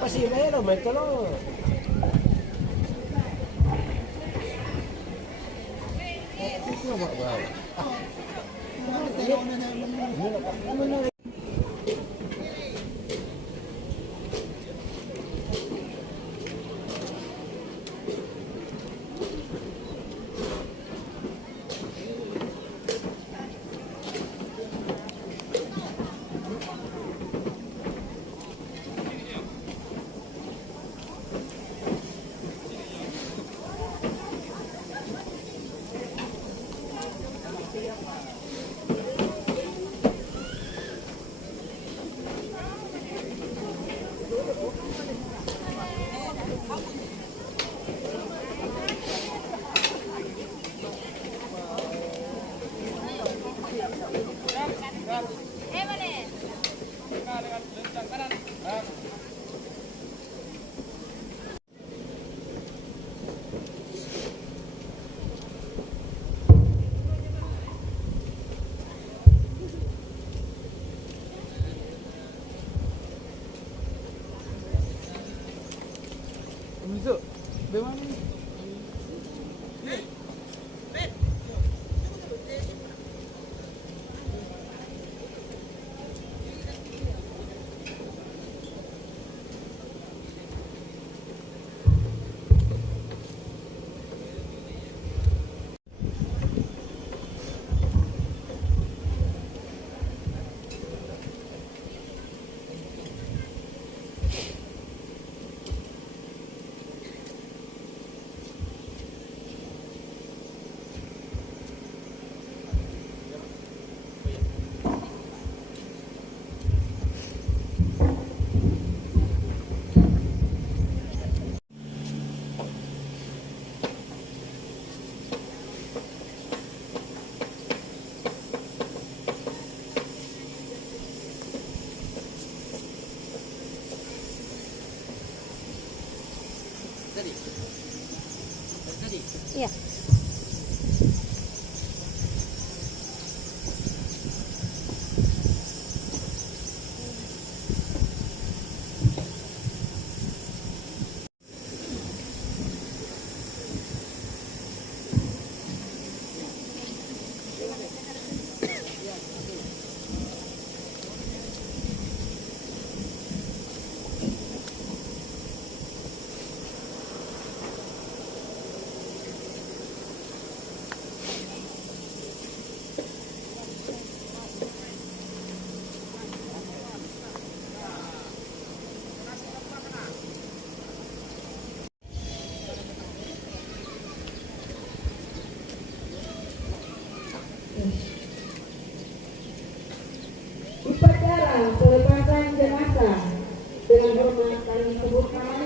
Pasimero, mételo. Masuk. Bagaimana ni? Iya. Upacara pelepasan jenazah dengan hormat kami sebutkan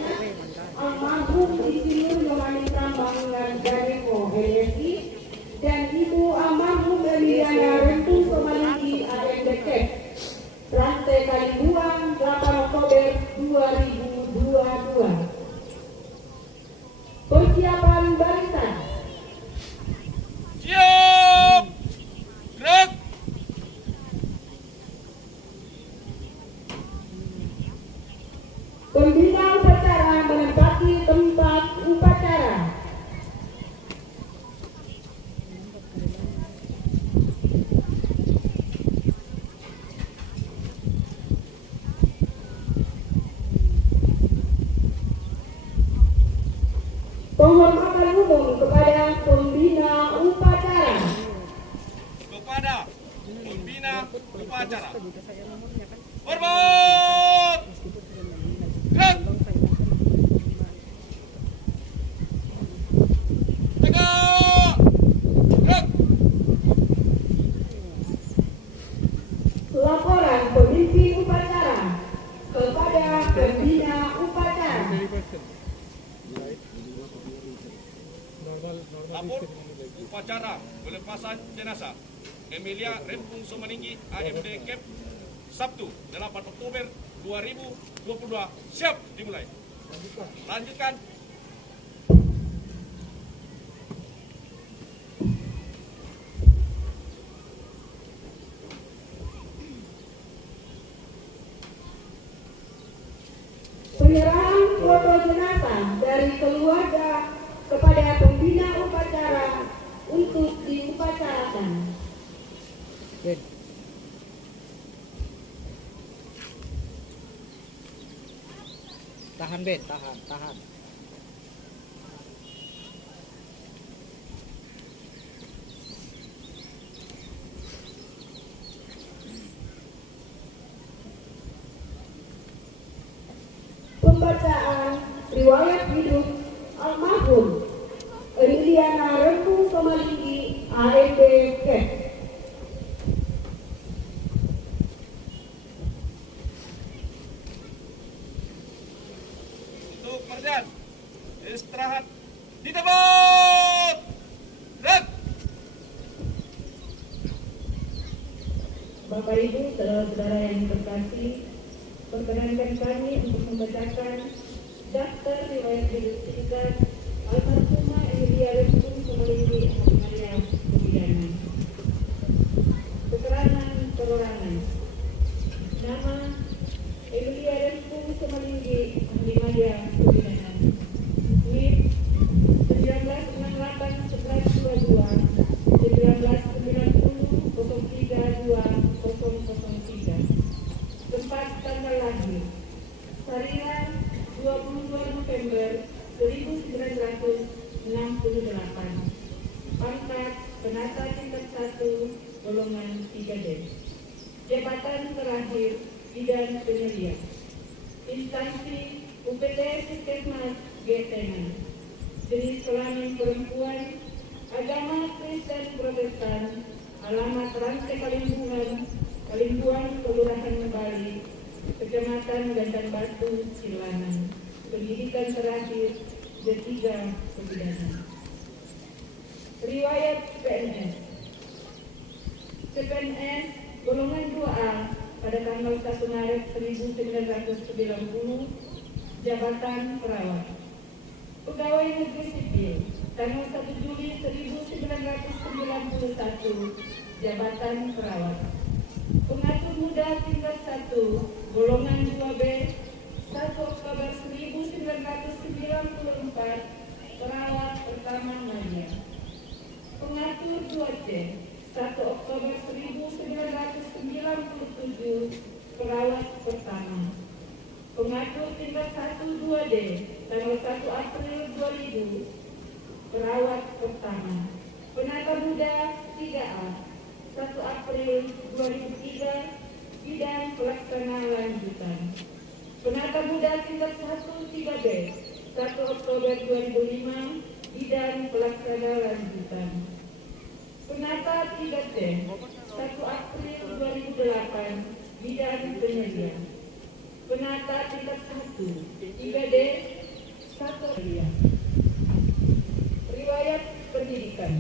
almarhum Insinyur Yohanes Prambanan Gareko LSI dan Ibu almarhum Eliana Rentu Somaliki AMDK Rantai Kalibuang 8 Oktober 2022. Persiapan barisan. Siap! Gerak! Pembina upacara menempati tempat upacara. Penghormatan umum kepada pembina upacara. Kepada pembina upacara. Hormat! Gerak! Tegak! Gerak! Laporan pemimpin upacara kepada pembina upacara. Lapor upacara pelepasan jenazah Emilia Rempung Somalinggi AMD Camp Sabtu 8 Oktober 2022 siap dimulai. Lanjutkan. Penyerahan foto jenazah dari keluarga kepada pembina upacara untuk diupacarakan. Ben. Tahan Ben, tahan. Pembacaan riwayat hidup almarhum Emiliana Rempung Somalinggi AMB Kep. Untuk Marjan, istirahat di tempat. Red. Bapak Ibu, saudara-saudara yang terkasih, perkenankan kami untuk membacakan daftar riwayat hidup singkat almarhumah Emilia Rempung Somalinggi Maria Pembidana. Keterangan perorangan. Nama Emilia Rempung Somalinggi Maria Pembidana. NIP 1968-1122 1990-032003. Tempat tanggal lahir Sariran 22 November 1968. Pangkat penata tingkat 1 golongan 3D. Jabatan terakhir bidang penyelia. Instansi UPT Puskesmas Getengan. Jenis kelamin perempuan. Agama Kristen Protestan. Alamat Rantai Kalimbuan, Kelurahan Bali, Kecamatan Gandan Batu, Silangan. Pendidikan terakhir D3 Pembidana. Riwayat CPNS golongan 2A pada tanggal 1 Maret 1990, jabatan perawat. Pegawai Negeri Sipil tanggal 1 Juli 1991, jabatan perawat. Pengatur muda tingkat 1 golongan 2B 1 Oktober 1994, perawat pertama Maria. Pengatur 2C 1 Oktober 1997, perawat pertama. Pengatur tingkat 1 2D tanggal 1 April 2000, perawat pertama. Penata muda 3A 1 April 2003, bidang pelaksana lanjutan. Penata muda tingkat 1 3B 1 Oktober 2005, bidang pelaksana lanjutan. Penata 3C 1 April 2008, bidang penyelia. Penata tingkat 1 3D 1 penyelia. Riwayat pendidikan.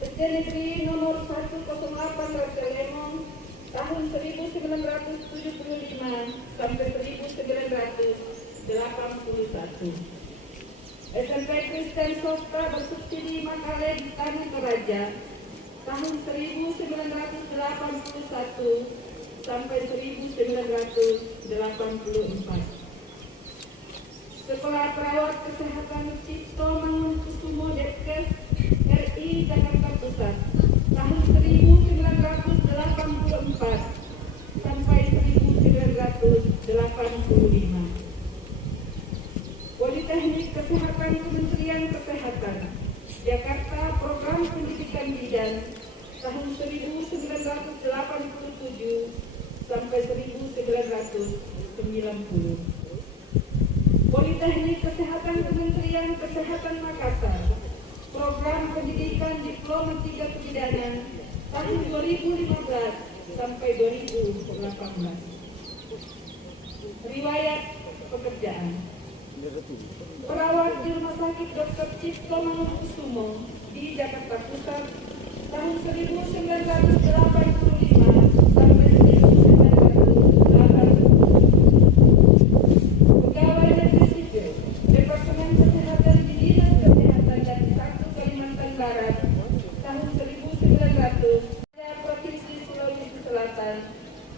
SD Negeri nomor 108 Raja Lemong tahun 1975 sampai 1981. SMP Kristen Swasta bersubsidi Makale di Tanah Toraja tahun 1981 sampai 1984. Sekolah Perawat Kesehatan Cipto Mangunkusumo Depkes RI Jakarta Pusat tahun 1984 sampai 1985. Politeknik Kesehatan Kementerian Kesehatan Jakarta Program Pendidikan Bidan tahun 1987 sampai 1990. Politeknik Kesehatan Kementerian Kesehatan Makassar Program Pendidikan Diploma 3 Kebidanan tahun 2015 sampai 2018. Riwayat pekerjaan. Perawat di Rumah Sakit Dr. Cipto Mangunkusumo di Jakarta Pusat tahun 1985 sampai 1980. Pegawai Negeri Sipil Departemen Kesehatan di Dinas Kesehatan dan Satu Kalimantan Barat tahun 1900. Provinsi Sulawesi Selatan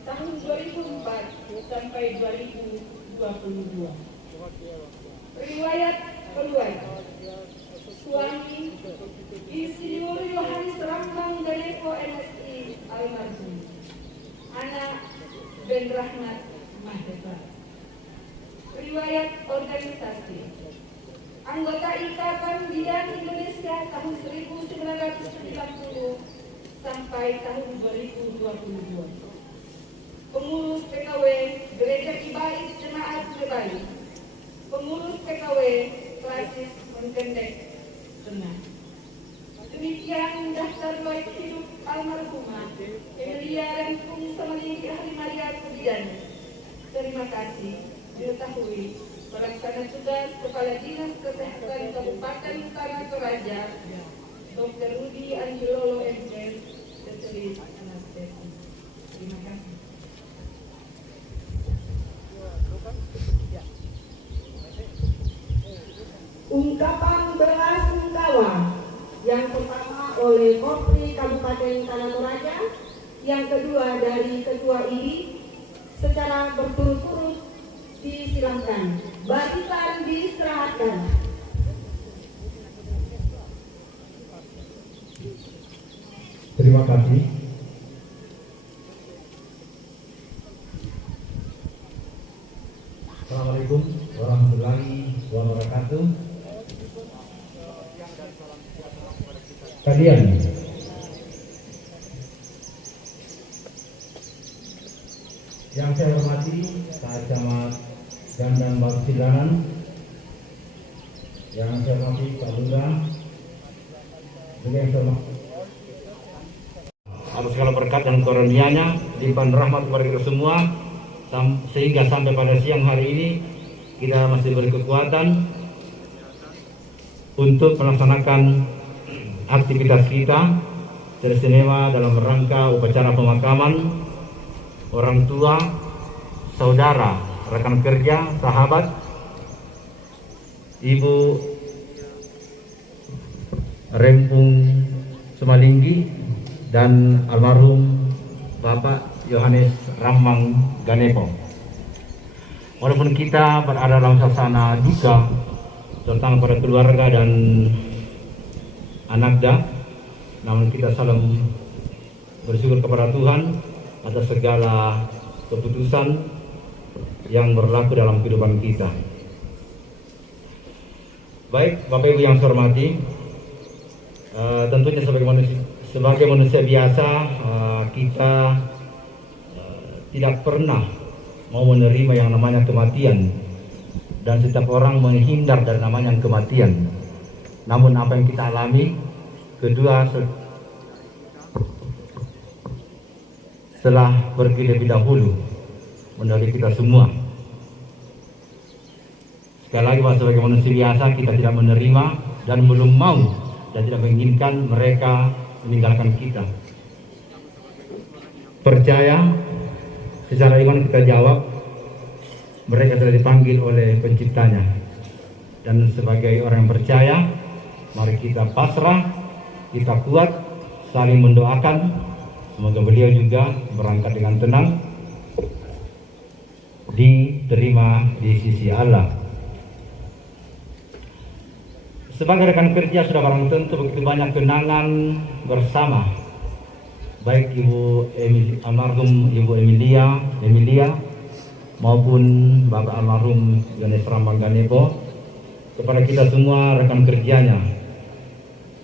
tahun 2004 sampai 2012. 2022. Riwayat keluarga. Suami Insinyur Yohanes Rambang Ganepo MSI almarhum. Anak Ben Rahmat Mahdeka. Riwayat organisasi. Anggota Ikatan Bidan Indonesia tahun 1990 sampai tahun 2022. Pengurus PKW Gereja Kibait Jemaat Kebali. Pengurus PKW Klasis Monkendek Tengah. Demikian daftar riwayat hidup almarhumah Emilia Rempung Samalinggi Ahli Maria Bidan. Terima kasih. Diketahui pelaksana tugas Kepala Dinas Kesehatan Kabupaten Tanah Toraja, Dr. Rudi Angelolo MPL, Spesialis Anestesi. Terima kasih. Ungkapan belasungkawa yang pertama oleh Kopri Kabupaten Tanah Toraja, yang kedua dari Ketua IDI, secara berturut-turut disilahkan. Barisan diistirahatkan. Terima kasih. Assalamualaikum warahmatullahi wabarakatuh. Kalian yang saya hormati, Pak Camat Gandang Batu Sidranan, yang saya hormati Pak Lurah, juga yang saya hormati atas segala berkat dan karunia-Nya, limpahan rahmat kepada kita semua, sehingga sampai pada siang hari ini kita masih berkekuatan untuk melaksanakan aktivitas kita teristimewa dalam rangka upacara pemakaman orang tua, saudara, rekan kerja, sahabat, Ibu Rempung Samalinggi dan almarhum Bapak Yohanes Rambang Ganepo. Walaupun kita berada dalam suasana duka, terutama pada keluarga dan anaknya, namun kita selalu bersyukur kepada Tuhan atas segala keputusan yang berlaku dalam kehidupan kita. Baik, Bapak Ibu yang saya hormati, tentunya sebagai manusia biasa, kita tidak pernah mau menerima yang namanya kematian, dan setiap orang menghindar dari namanya kematian. Namun apa yang kita alami, kedua setelah pergi lebih dahulu mendari kita semua. Sekali lagi, bahwa sebagai manusia biasa kita tidak menerima dan belum mau dan tidak menginginkan mereka meninggalkan kita. Percaya, secara iman kita jawab, mereka telah dipanggil oleh penciptanya. Dan sebagai orang yang percaya, mari kita pasrah, kita kuat, saling mendoakan. Semoga beliau juga berangkat dengan tenang, diterima di sisi Allah. Sebagai rekan kerja sudah barang tentu begitu banyak kenangan bersama, baik almarhum Ibu Emilia maupun Bapak almarhum Yohanes Rambang Ganepo. Kepada kita semua rekan kerjanya,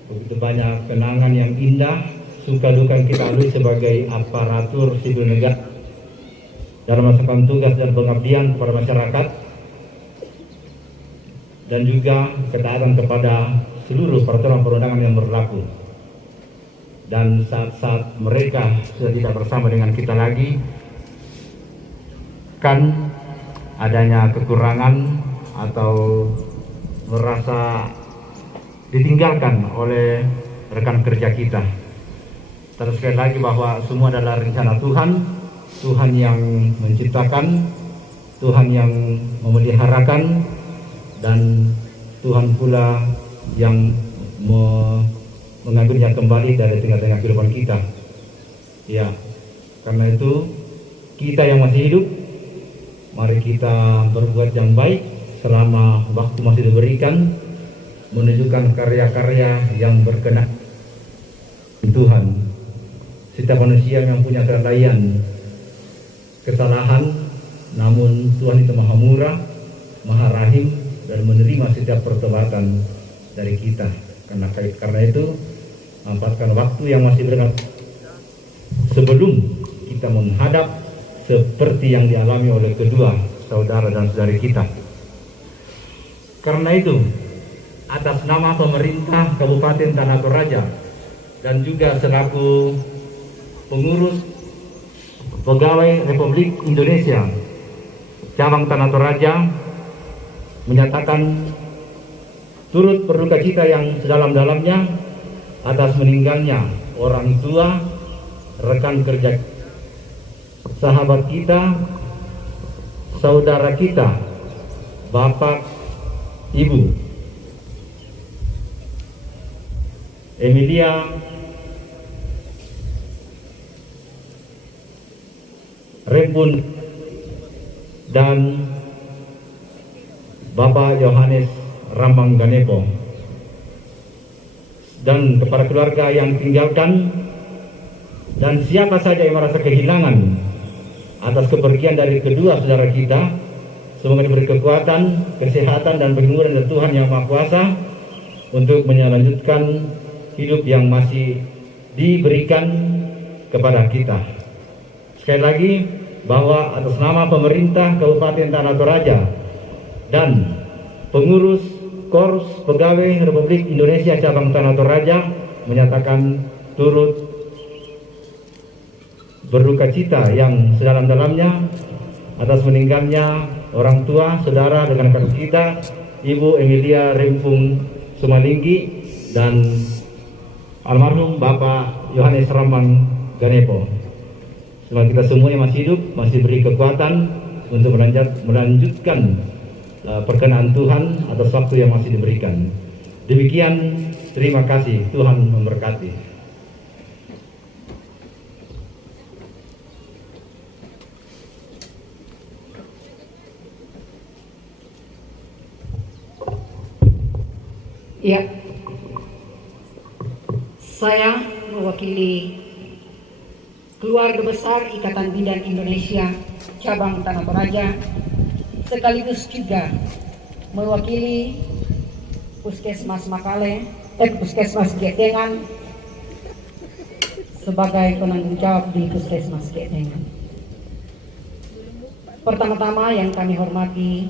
begitu banyak kenangan yang indah, suka duka yang kita lalui sebagai aparatur sipil negara dalam melaksanakan tugas dan pengabdian kepada masyarakat, dan juga ketaatan kepada seluruh peraturan perundangan yang berlaku. Dan saat-saat mereka sudah tidak bersama dengan kita lagi, kan adanya kekurangan atau merasa ditinggalkan oleh rekan kerja kita. Terus sekali lagi bahwa semua adalah rencana Tuhan, Tuhan yang menciptakan, Tuhan yang memeliharakan, dan Tuhan pula yang mengambilnya kembali dari tengah-tengah kehidupan kita. Ya, karena itu kita yang masih hidup Mari kita berbuat yang baik selama waktu masih diberikan, menunjukkan karya-karya yang berkenan Tuhan. Setiap manusia yang punya kelalaian, kesalahan, namun Tuhan itu Maha Murah, Maha Rahim, dan menerima setiap pertobatan dari kita. Karena itu, manfaatkan waktu yang masih berkat sebelum kita menghadap seperti yang dialami oleh kedua saudara dan saudari kita. Karena itu, atas nama pemerintah Kabupaten Tanah Toraja dan juga selaku pengurus Pegawai Republik Indonesia Cabang Tanah Toraja menyatakan turut berduka cita yang sedalam-dalamnya atas meninggalnya orang tua, rekan kerja, sahabat kita, saudara kita, Bapak, Ibu Emilia Rempun dan Bapak Yohanes Rambang Ganepo, dan kepada keluarga yang tinggalkan dan siapa saja yang merasa kehilangan atas kepergian dari kedua saudara kita, semoga diberi kekuatan, kesehatan, dan perlindungan dari Tuhan Yang Maha Kuasa untuk melanjutkan hidup yang masih diberikan kepada kita. Sekali lagi, bahwa atas nama pemerintah Kabupaten Tanah Toraja dan pengurus Korps Pegawai Republik Indonesia Cabang Tanah Toraja menyatakan turut berduka cita yang sedalam-dalamnya atas meninggalnya orang tua, saudara dengan rekan kita, Ibu Emilia Rempung Sumalinggi dan almarhum Bapak Yohanes Rambang Ganepo. Semoga kita semua yang masih hidup masih beri kekuatan untuk melanjutkan perkenaan Tuhan atas waktu yang masih diberikan. Demikian, terima kasih, Tuhan memberkati. Ya, saya mewakili keluarga besar Ikatan Bidan Indonesia Cabang Tanah Toraja, sekaligus juga mewakili Puskesmas Puskesmas Getengan sebagai penanggung jawab di Puskesmas Getengan. Pertama-tama yang kami hormati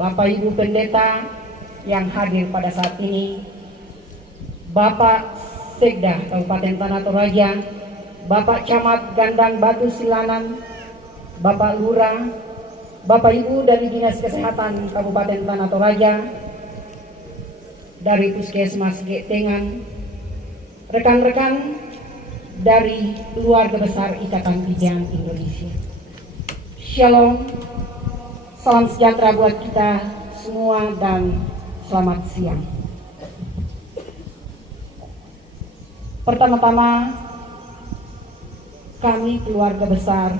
Bapak Ibu Pendeta yang hadir pada saat ini, Bapak Sekda Kabupaten Tanah Toraja, Bapak Camat Gandang Batu Silanan, Bapak Lurah, Bapak Ibu dari Dinas Kesehatan Kabupaten Tanah Toraja, dari Puskesmas Getengan, rekan-rekan dari keluarga besar Ikatan Bidan Indonesia. Shalom, salam sejahtera buat kita semua dan selamat siang. Pertama-tama, kami keluarga besar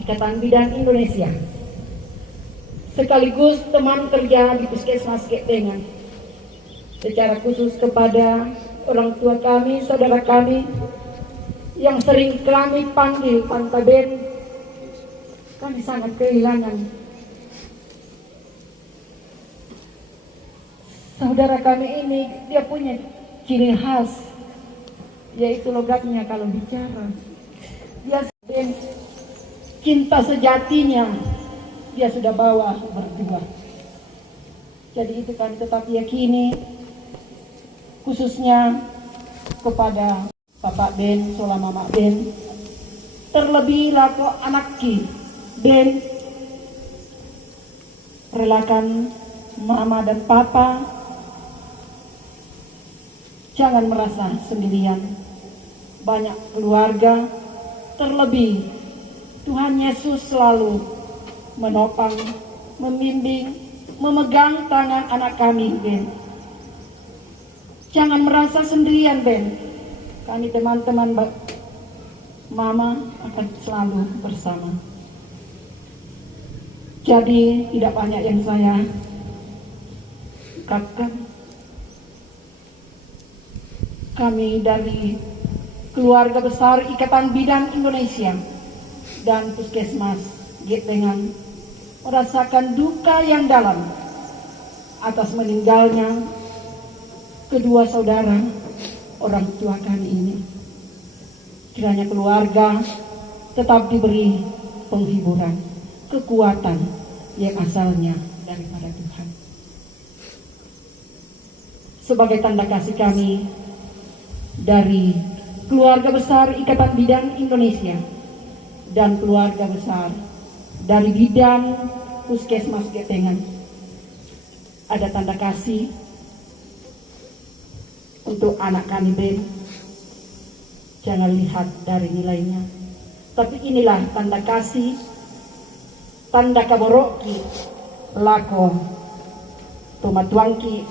Ikatan Bidan Indonesia sekaligus teman kerja di Puskesmas Getengan, secara khusus kepada orang tua kami, saudara kami yang sering kami panggil Pantaben, kami sangat kehilangan saudara kami ini. Dia punya ciri khas, yaitu logatnya kalau bicara. Dia cinta sejatinya dia sudah bawa berdua. Jadi itu kami tetap yakini, khususnya kepada Bapak Ben, Sola Mama Ben, terlebih lako anak Ki Ben, relakan Mama dan Papa, jangan merasa sendirian. Banyak keluarga, terlebih Tuhan Yesus selalu menopang, membimbing, memegang tangan anak kami, Ben. Jangan merasa sendirian, Ben. Kami teman-teman Mama akan selalu bersama. Jadi tidak banyak yang saya ungkapkan. Kami dari keluarga besar Ikatan Bidan Indonesia dan Puskesmas Getengan merasakan duka yang dalam atas meninggalnya kedua saudara orang tua kami ini. Kiranya keluarga tetap diberi penghiburan, kekuatan yang asalnya daripada Tuhan. Sebagai tanda kasih kami dari keluarga besar Ikatan Bidan Indonesia dan keluarga besar dari Bidan Puskesmas Getengan, ada tanda kasih untuk anak kami Ben. Jangan lihat dari nilainya, tapi inilah tanda kasih, tanda kaboroki lako tomatuangki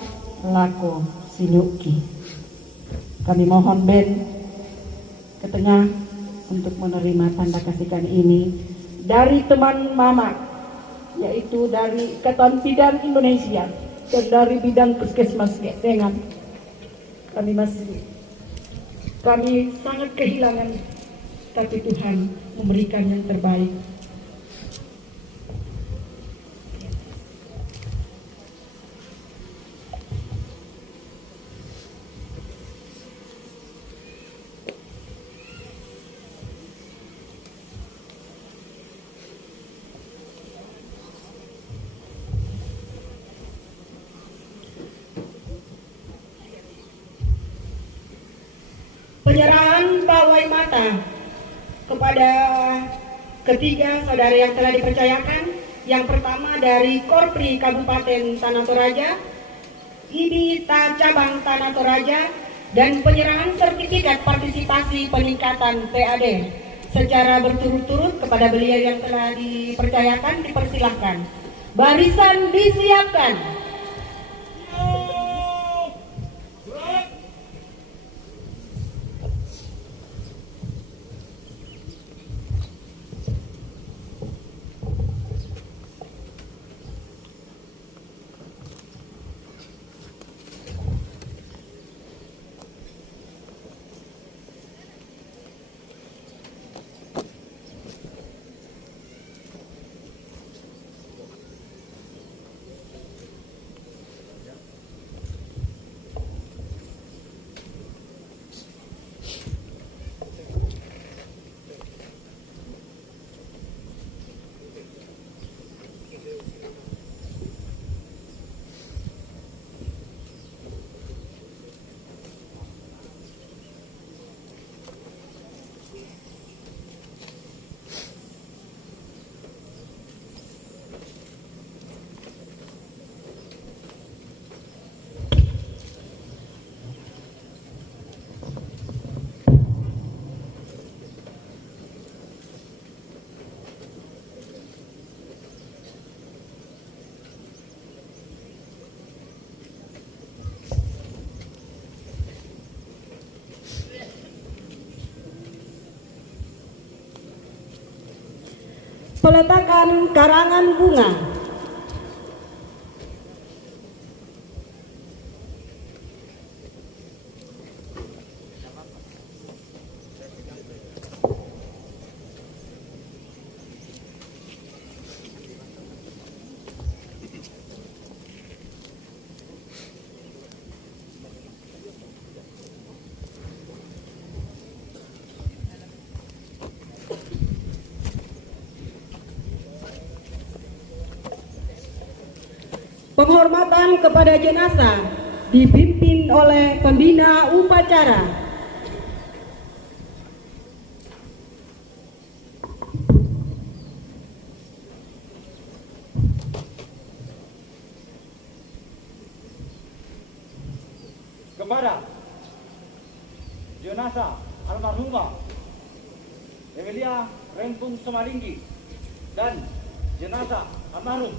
lako sinyuki. Kami mohon Ben ke tengah untuk menerima tanda kasih kami ini dari teman mama, yaitu dari Ikatan Bidan Indonesia dan dari Bidan Puskesmas Getengan. Kami sangat kehilangan, tapi Tuhan memberikan yang terbaik. Penyerahan pawai mata kepada ketiga saudara yang telah dipercayakan. Yang pertama dari Korpri Kabupaten Tanah Toraja, IBITA Cabang Tanah Toraja, dan penyerahan sertifikat partisipasi peningkatan PAD secara berturut-turut kepada beliau yang telah dipercayakan. Dipersilahkan. Barisan disiapkan. Peletakan karangan bunga. Penghormatan kepada jenazah dipimpin oleh pembina upacara. Kepada jenazah almarhumah Emilia Rempung Semalinggi dan jenazah almarhum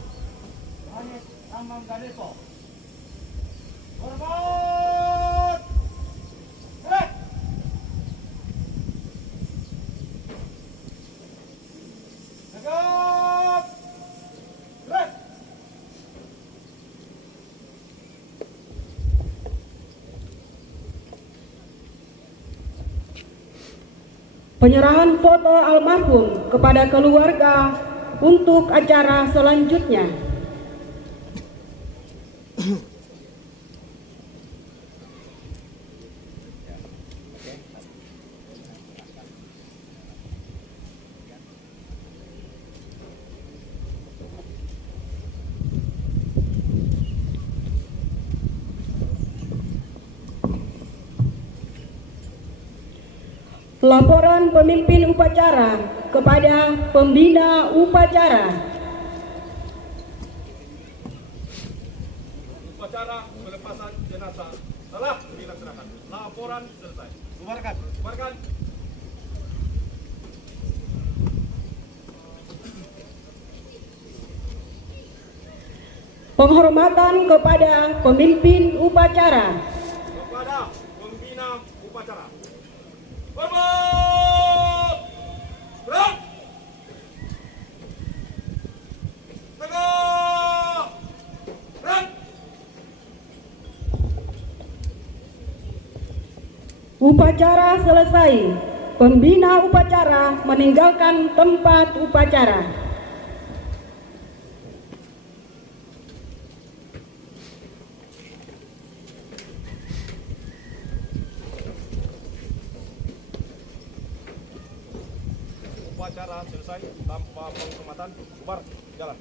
Yohanes Amang Ganeso. Hormat! Gerak! Tegap! Penyerahan foto almarhum kepada keluarga untuk acara selanjutnya. Laporan pemimpin upacara kepada pembina upacara. Upacara pelepasan jenazah telah dilaksanakan. Laporan selesai. Bubarkan. Bubarkan. Penghormatan kepada pemimpin upacara. Kepada pembina upacara. Hormat! Gerak! Tegak! Gerak! Upacara selesai. Pembina upacara meninggalkan tempat upacara. Upacara selesai tanpa penghormatan, bubar, jalan.